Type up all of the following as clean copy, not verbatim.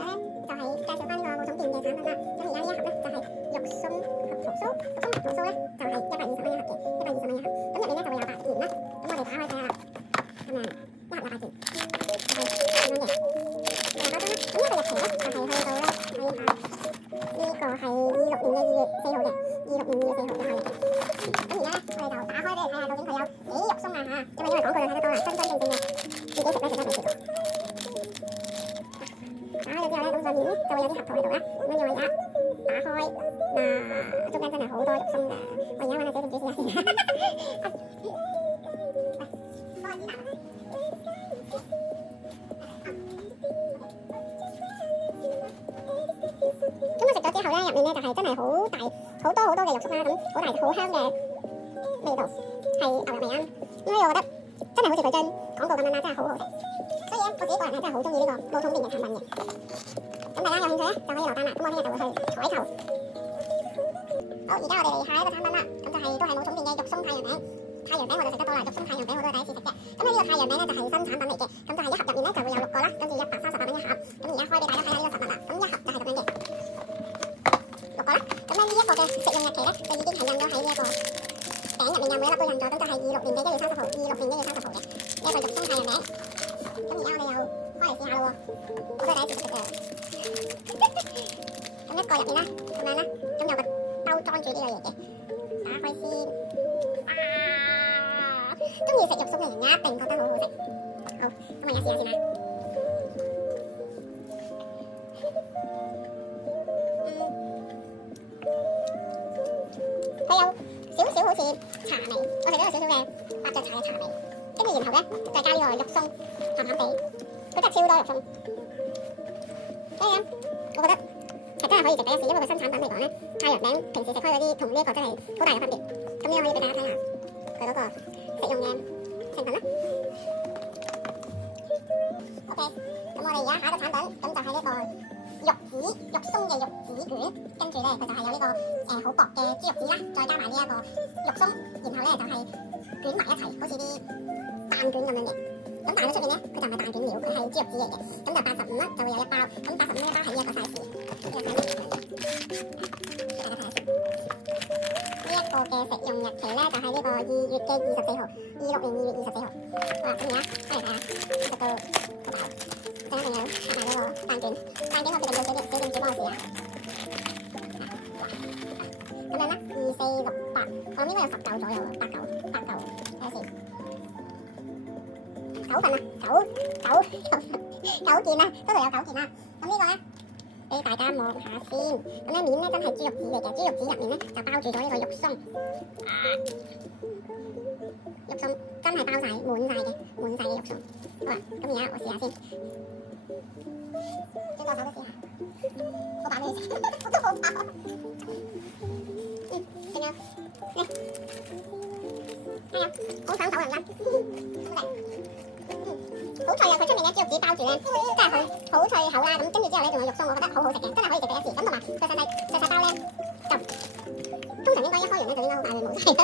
就係介紹翻呢個冇重電嘅產品啦。咁而家呢一盒咧就係肉鬆核桃酥，肉鬆核桃酥咧就係120蚊一盒嘅，120蚊一盒。咁入面咧就會有8件啦。咁我哋打開睇下啦。咁啊，一盒有8件，就係咁樣嘅。包裝啦。咁呢個日期咧就係去到咧睇下，呢個係26年嘅2月4號嘅，26年2月4號嘅效力嘅。咁而家咧我哋就打開俾你睇下，究竟佢有幾肉鬆啊嚇？因為廣告就睇得多啦，真真正正嘅自己食咧就真係未試過。打開咗之後咧，咁上面咧就會有啲核桃喺度啦。咁樣我而家打開，嗱，中間真係好多肉鬆㗎。我而家揾下小店主試下先。咁我食咗之後咧，入面咧就係真係好大好多嘅肉鬆啦，咁好大好香嘅味道，係牛肉味啊。咁所以我覺得真係好似佢張廣告咁樣啦，真係好好食。所以咧，我自己個人係真係好中意呢個冇重電嘅產品嘅。咁大家有興趣咧就可以落單啦。咁我聽日就會去採購。好，而家我哋嚟下一個產品啦。咁就係都係冇重電嘅肉鬆太陽餅。太陽餅我就食得多啦，肉鬆太陽餅我都係第一次食啫。咁呢個太陽餅咧就係新產品嚟嘅。咁就係一盒入面咧就會有6個啦，跟住138蚊一盒。咁而家開俾大家睇下呢個實物啦。咁一盒就係咁樣嘅6個啦。咁咧呢一個嘅食用日期咧就已經係印咗喺呢一個餅入面，有每一粒都印咗。咁就係26年嘅1月30號，26年1月30號嘅呢一個肉鬆太陽餅。咁而家我哋又開嚟試下咯喎，我都係第一次食嘅。咁一個入面啦，咁樣啦，咁有個兜裝住呢個嘢嘅，打開先。中意食肉鬆嘅人一定覺得好好食。好，咁我而家試下先啦。佢有少少好似茶味，我食到有少少嘅伯爵茶嘅茶味。跟住然後咧再加呢個肉鬆，鹹鹹地，佢真係超多肉鬆。所以咧，我覺得係真係可以值得一試，因為佢新產品嚟講咧，太陽餅平時食開嗰啲同呢一個真係好大嘅分別。咁呢個可以俾大家睇下佢嗰個食用嘅成分啦。OK，咁我哋而家下一個產品，咁就係呢個肉鬆嘅肉紙卷，跟住咧佢就係有呢個好薄嘅豬肉紙啦，再加埋呢一個肉鬆，然後咧就係捲埋一齊，好似啲蛋卷咁樣嘅。咁但係出面咧，佢就唔係蛋卷料，佢係豬肉紙嚟嘅。咁就85蚊就會有一包，咁85蚊一包係呢一個 size，呢個 size 大家睇下先。呢一個嘅食用日期咧就係呢個2月嘅24號，26年2月24號。好啦，咁而家翻嚟睇下，食到好大，大家一定要拍埋呢個蛋卷。蛋卷我決定要小店主幫我試下。咁樣啦，2、4、6、8，我諗應該有10嚿左右喎，8嚿，睇下先。9份啊，9件啦，都度有9件啦。咁呢個咧，俾大家望下先。咁咧面咧真係豬肉紙嚟嘅，豬肉紙入面咧就包住咗呢個肉鬆。肉鬆真係包晒，滿晒嘅肉鬆。好啦，咁而家我試下先，轉個手都試下。好飽你食，我都好飽。仲有，好想手人啦，好食。好脆啊！佢出面咧豬肉紙包住咧，真係好脆口啦。咁跟住之後咧仲有肉鬆，我覺得好好食嘅，真係可以值得一試。咁同埋細包咧，就通常應該一開完咧就應該好快會冇晒。係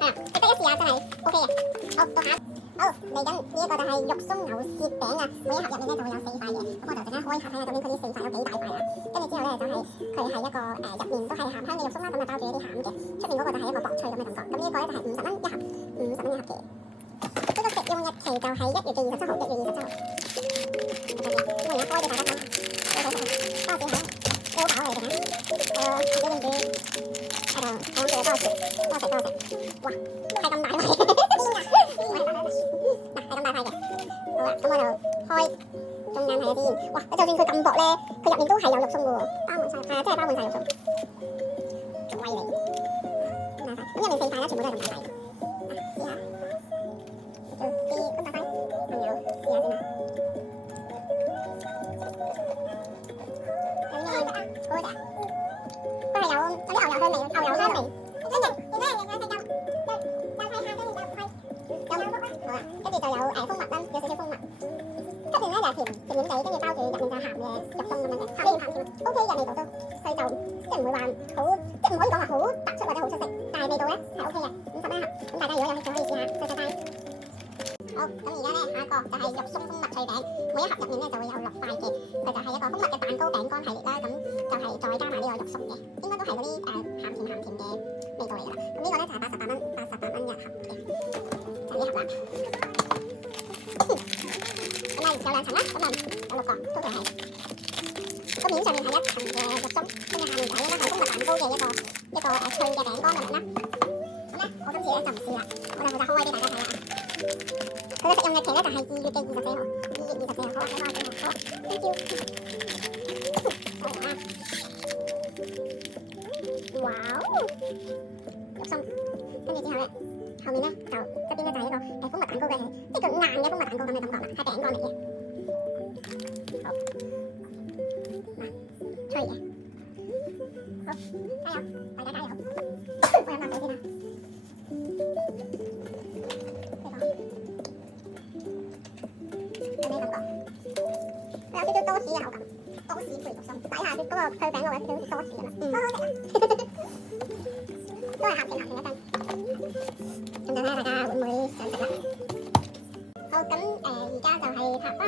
啊，值得一試下，真係 OK 嘅。好，到下，好嚟緊呢一個就係肉鬆牛舌餅啊！每一盒入面咧就會有4塊嘅，咁我就陣間開下睇下究竟佢呢4塊有幾大塊啊！跟住之後咧就係佢係一個入面都係鹹香嘅肉鬆啦，咁啊包住一啲鹹嘅，出面嗰個就係一個薄脆咁嘅感覺。咁呢一個咧就係50蚊一盒，50蚊一盒嘅。呢個食用日期就係1月嘅27號，1月27號。咁我而家開俾大家睇下，多謝好飽嚟嘅。小店主喺度講住多食。哇，係咁大塊，嗱係咁大塊嘅。好啦，咁我就開中間睇下先。哇，就算佢咁薄咧，佢入面都係有肉鬆嘅喎，包滿晒，係啊，真係包滿晒肉鬆，仲威你。咁大塊，咁入面4塊啦，全部都係咁大塊嘅。試下。咁大塊，朋友試下先啦。有咩？好食啊！都係有啲牛油香味，跟住原來人有睇夠，有睇下跟住就開，有兩幅啦。好啦，跟住就有蜂蜜啦，有少少蜂蜜。出面咧就甜地，跟住包住入面就鹹嘅肉鬆咁樣嘅，鹹甜。OK 嘅味道都，佢就即係唔會話好，即係唔可以講話好突出或者好出色，但係味道咧係 OK 嘅，50蚊一盒。咁大家如果有興趣可以試下，細細塊。好，咁而家咧下一個就係肉鬆蜂蜜脆餅，每一盒入面咧就會有6塊嘅，佢就係一個蜂蜜嘅蛋糕餅乾系列啦，咁就係再加埋呢個肉鬆嘅，應該都係嗰啲鹹甜嘅味道嚟㗎啦。咁呢個咧就係88蚊一盒嘅，就係呢盒啦。咁啊有2層啦，咁啊有6個，total係個面上面係1層嘅肉鬆，跟住下面就係應該係蜂蜜蛋糕嘅一個脆嘅餅乾咁樣啦。咁咧我今次咧就唔試啦，我就負責開俾大家睇啦。佢嘅食用日期咧就係2月嘅24號，2月24號，好啊，好，thank you。哇哦，肉鬆，跟住之後咧，後面咧就側邊咧就係一個蜂蜜蛋糕嘅，即係叫硬嘅蜂蜜蛋糕咁嘅感覺啦，係餅乾嚟嘅。好，嗱，脆嘅，好，加油，大家加油，我飲啖水先啦。有咩感覺？佢有少少多士嘅口感，多士配肉鬆，底下嗰個脆餅嗰位少少多士㗎嘛，好好食啊！都係鹹甜一陣，咁就睇下大家會唔會想食啦。好，咁而家就係拍翻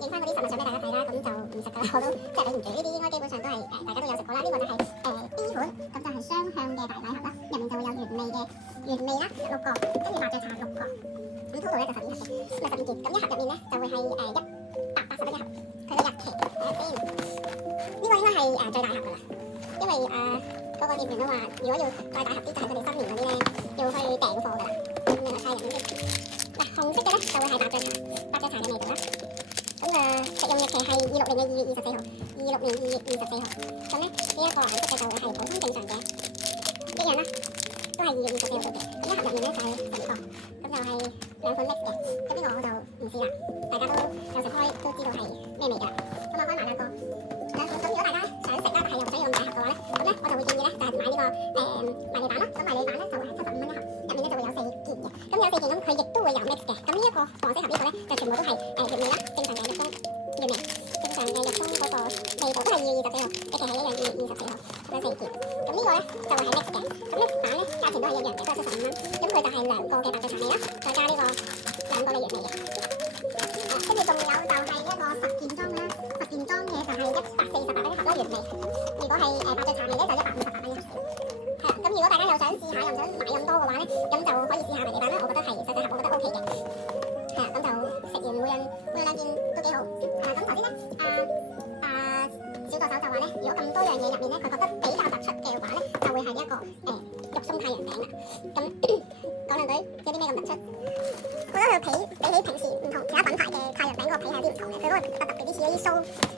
影翻嗰啲實物相俾大家睇啦，咁就唔食㗎啦，我都即係忍唔住。呢啲應該基本上都係大家都有食過啦。呢個就係 B 款，咁就係雙向嘅大禮盒啦，入面就會有原味啦16個，跟住麻雀茶6個，咁 total 咧就12盒嘅，咁就12件。咁一盒入面咧就會係181一盒，佢嘅日期睇下先。呢個應該係最大盒㗎啦，因為嗰個店員都話，如果要再大盒啲，就係佢哋新年嗰啲咧，要去訂貨㗎啦。咁你睇下入面先。嗱，紅色嘅咧就會係白雀茶嘅味道啦。咁食用日期係26年嘅2月24號，26年2月24號。咁咧呢一個顏色嘅就會係普通正常嘅，一樣啦，都係2月24號做嘅。咁一盒入面咧就係12個，咁就係2款 mix 嘅。咁呢個我就唔試啦，大家都有食開都知道係咩味㗎。咁我開埋兩個。咁如果大家想食啦，但係又唔想用大盒嘅話咧，咁咧我就會建議咧就係買呢個迷你版啦。咁迷你版咧就會係75蚊一盒，入面咧就會有4件嘅。咁有4件咁佢亦都會有 mix 嘅。咁呢一個黃色盒呢個咧就全部都係原味啦，正常嘅肉鬆原味，正常嘅肉鬆嗰個味道都係2月24號，日期係一樣2月24號，咁樣4件。咁呢個咧就會係 mix 嘅。咁 mix 版咧價錢都係一樣嘅，都係75蚊。咁佢就係2個嘅白雀茶味啦，再加呢個2個嘅原味嘅。跟住仲有就係一個10件裝嘅啦，10件裝嘅就係148蚊一盒啦原味。如果係白雀茶味咧就158蚊一盒。係啦，咁如果大家又想試下又唔想買咁多嘅話咧，咁就可以試下迷你版啦。我覺得係細細盒，我覺得 OK 嘅。係啦，咁就食完每兩件都幾好。係啦，咁頭先咧小助手就話咧，如果咁多樣嘢入面咧，佢覺得比較突出嘅話咧，就會係一個肉鬆太陽餅啦。咁講兩句，有啲咩咁突出？我覺得佢皮比起平時唔同其他品牌嘅太陽餅嗰個皮係有啲唔同嘅，佢嗰個特別啲似嗰啲酥，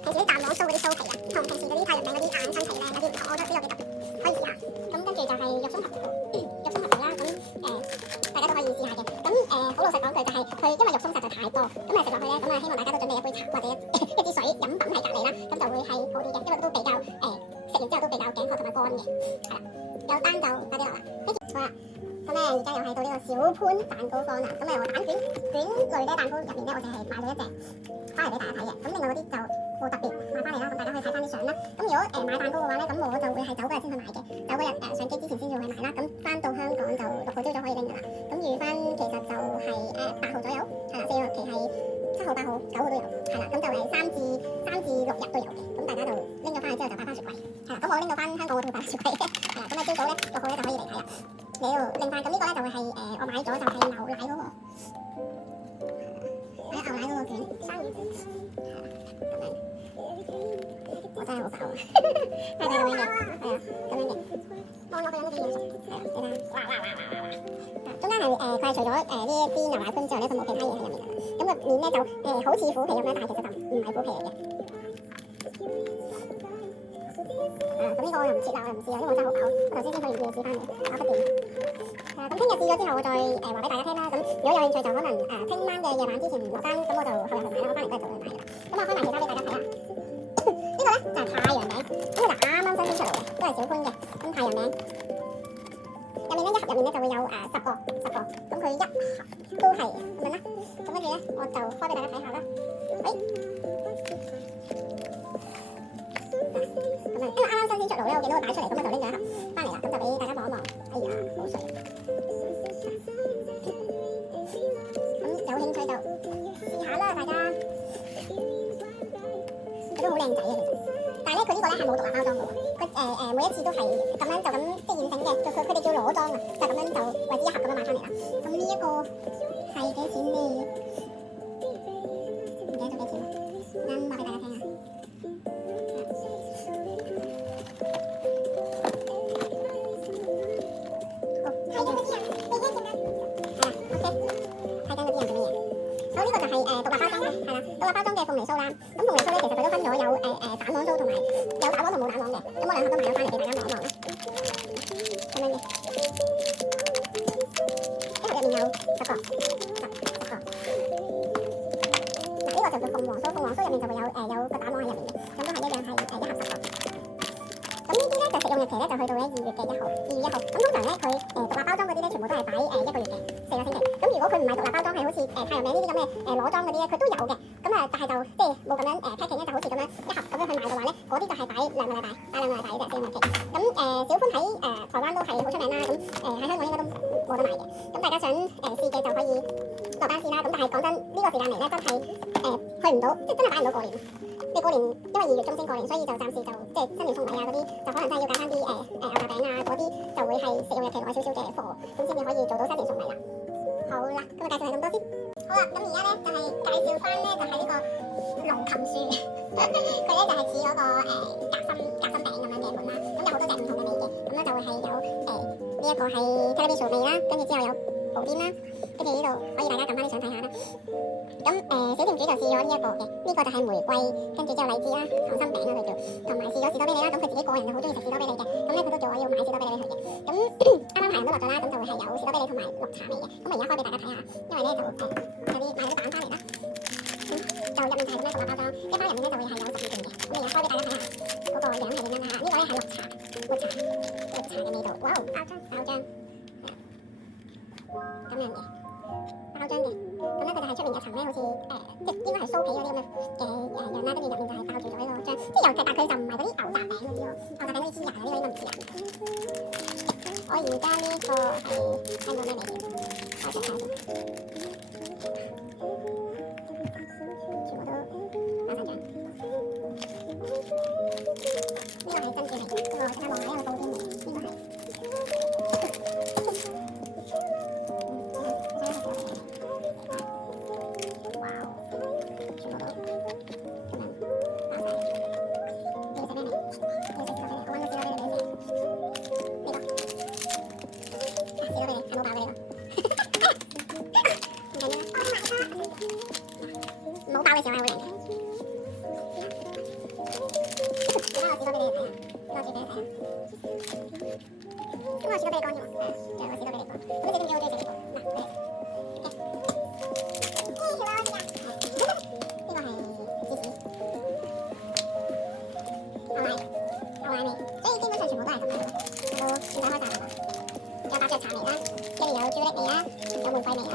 平時啲蛋黃酥嗰啲酥皮啊，同平時嗰啲太陽餅嗰啲硬身皮咧有啲唔同，我覺得呢個幾特別，可以試下。咁跟住就係肉鬆盒啦，咁大家都可以試下嘅。咁好老實講句就係佢因為肉鬆實在太多，咁食落去咧，咁希望大家都準備一杯茶或者一支水飲品喺隔離啦，咁就會係好啲嘅，因為都比較食完之後都比較頸渴同埋乾嘅，係啦。有單就快啲落啦，跟住好啦。咁咧，而家又係到呢個小潘蛋糕坊啦。咁蛋卷類咧蛋糕入面咧，我哋係買咗一隻翻嚟俾大家睇嘅。咁另外嗰啲就冇特別買翻嚟啦。咁大家可以睇翻啲相啦。咁如果買蛋糕嘅話咧，咁我就會係走嗰日先去買嘅。走嗰日上機之前先要去買啦。咁翻到香港就6號朝早可以拎㗎啦。咁預翻其實就係8號左右，係啦，4個日期係7號、8號、9號都有，係啦。咁就係3至6日都有嘅。咁大家就拎咗翻去之後就擺翻雪櫃，係啦。咁我拎到翻香港我都會擺雪櫃嘅，係啦。咁朝早咧6號咧就可以嚟睇啦。你要另外咁呢個咧就會係我買咗就係牛奶嗰個，牛奶嗰個卷生魚卷，係啦咁樣，我真係好飽啊，係咁樣嘅，係啊咁樣嘅，望落去有啲軟熟，係啊，你睇，中間係佢係除咗呢一啲牛奶潘之外咧，佢冇其他嘢喺入面㗎，咁個面咧就好似虎皮咁樣，但係其實就唔係虎皮嚟嘅。咁呢個我又唔切啦，我又唔試啦，因為我真係好飽。我頭先先去完夜市翻嚟，搞不掂。咁聽日試咗之後，我再話俾大家聽啦。咁如果有興趣就可能聽晚嘅夜晚之前落單，咁我就去買啦。我翻嚟都係就去買嘅。咁我開埋其他俾大家睇下。呢個咧就係太陽餅，呢個就啱啱新鮮出嚟嘅，都係小潘嘅。咁太陽餅入面咧一盒入面咧就會有10個，咁佢一盒都係咁樣啦。咁跟住咧我就開俾大家睇下啦。因為啱啱新鮮出爐咧，我見到佢擺出嚟，咁我就拎咗一盒翻嚟啦，咁就俾大家望一望。哎呀，好水！咁有興趣就試下啦，大家。佢都好靚仔嘅，佢呢個咧係冇獨立包裝嘅喎，佢每一次都係咁樣就咁即係現成嘅，佢哋叫裸裝啊，就咁樣就為之一盒咁樣買翻嚟啦。咁呢一個係幾錢咧？唔記得咗幾錢啦，啱話俾大家聽啊。獨立包裝嘅，係啦，獨立包裝嘅鳳梨酥啦。咁鳳梨酥咧，其實佢都分咗有蛋黃酥同埋有蛋黃同冇蛋黃嘅。咁我兩盒都買咗翻嚟俾大家望一望啦。咁樣嘅，一盒入面有10個。嗱，呢個就叫鳳凰酥，鳳凰酥入面就會有個蛋黃喺入面嘅。咁都係一樣係一盒10個。咁呢啲咧就食用日期咧就去到咧2月嘅1號，2月1號。咁通常咧佢獨立包裝嗰啲咧全部都係擺1個月嘅4個星期。咁如果佢唔係獨立包裝，係好似太陽餅呢啲咁嘅裸裝嗰啲咧，佢都有嘅。咁但係就即係冇咁樣packing咧，就好似咁樣一盒咁樣去買嘅話咧，嗰啲就係擺2個禮拜，擺2個禮拜嘅試用日期。咁小寬喺台灣都係好出名啦。咁喺香港應該都冇得賣嘅。咁大家想試嘅就可以落單試啦。咁但係講真，呢個時間嚟咧真係去唔到，即係真係擺唔到過年。你過年因為2月中先過年，所以就暫時就即係新年送禮啊嗰啲，就可能真係要揀翻啲牛軋餅啊嗰啲，就會係食用日期耐少少嘅貨，咁先至可以做到新年送禮啦。好啦，咁啊介紹係咁多先。好啦，咁而家咧就係介紹翻咧就係呢個龍琴樹，佢咧就係似嗰個夾心餅咁樣嘅款啦。咁有好多隻唔同嘅味嘅，咁咧就會係有呢一個係 Tiramisu 味啦，跟住之後有布甸啦，跟住呢度可以大家撳翻啲相睇下啦。咁小店主就試咗呢一個嘅，呢個就係玫瑰，跟住之後荔枝啦，溏心餅啦佢叫，同埋試咗士多啤梨啦。咁佢自己個人就好中意食士多啤梨嘅，咁咧佢都叫我要買士多啤梨俾佢嘅。咁啱啱排人都落咗啦，咁就會係有士多啤梨同埋綠茶味嘅。咁我而家開俾大家睇下，因為咧就有啲買咗啲蛋翻嚟啦，就入面就係咁樣獨立包裝，一包入面咧就會係有12件嘅。咁我而家開俾大家睇下嗰個樣係點樣啦。呢個咧係綠茶嘅味道，哇！包裝咁樣嘅。包裝嘅，咁咧佢就係出面有層咧，好似即係應該係酥皮嗰啲咁嘅樣啦，跟住入面就係包住咗呢個漿，即係油，但佢就唔係嗰啲牛雜餅嗰啲咯，牛雜餅嗰啲黐牙嗰啲，我應該唔似啊。我而家呢個係聽到咩味嘅？我食下先，全部都打晒漿。呢個係珍珠味嘅，不過即刻望下呢個布甸味，應該係。唔好爆嘅時候係會贏嘅。而家我試多俾你睇下，我試俾你睇下。咁我試多俾你乾咗，仲有我試多俾你乾。咁你知唔知我中意食呢個？嗱，嚟。呢個係芝士。牛奶味，所以基本上全部都係咁樣嘅，都唔使開大啦。有8隻茶味啦，跟住有朱古力味啦，有玫瑰味啦。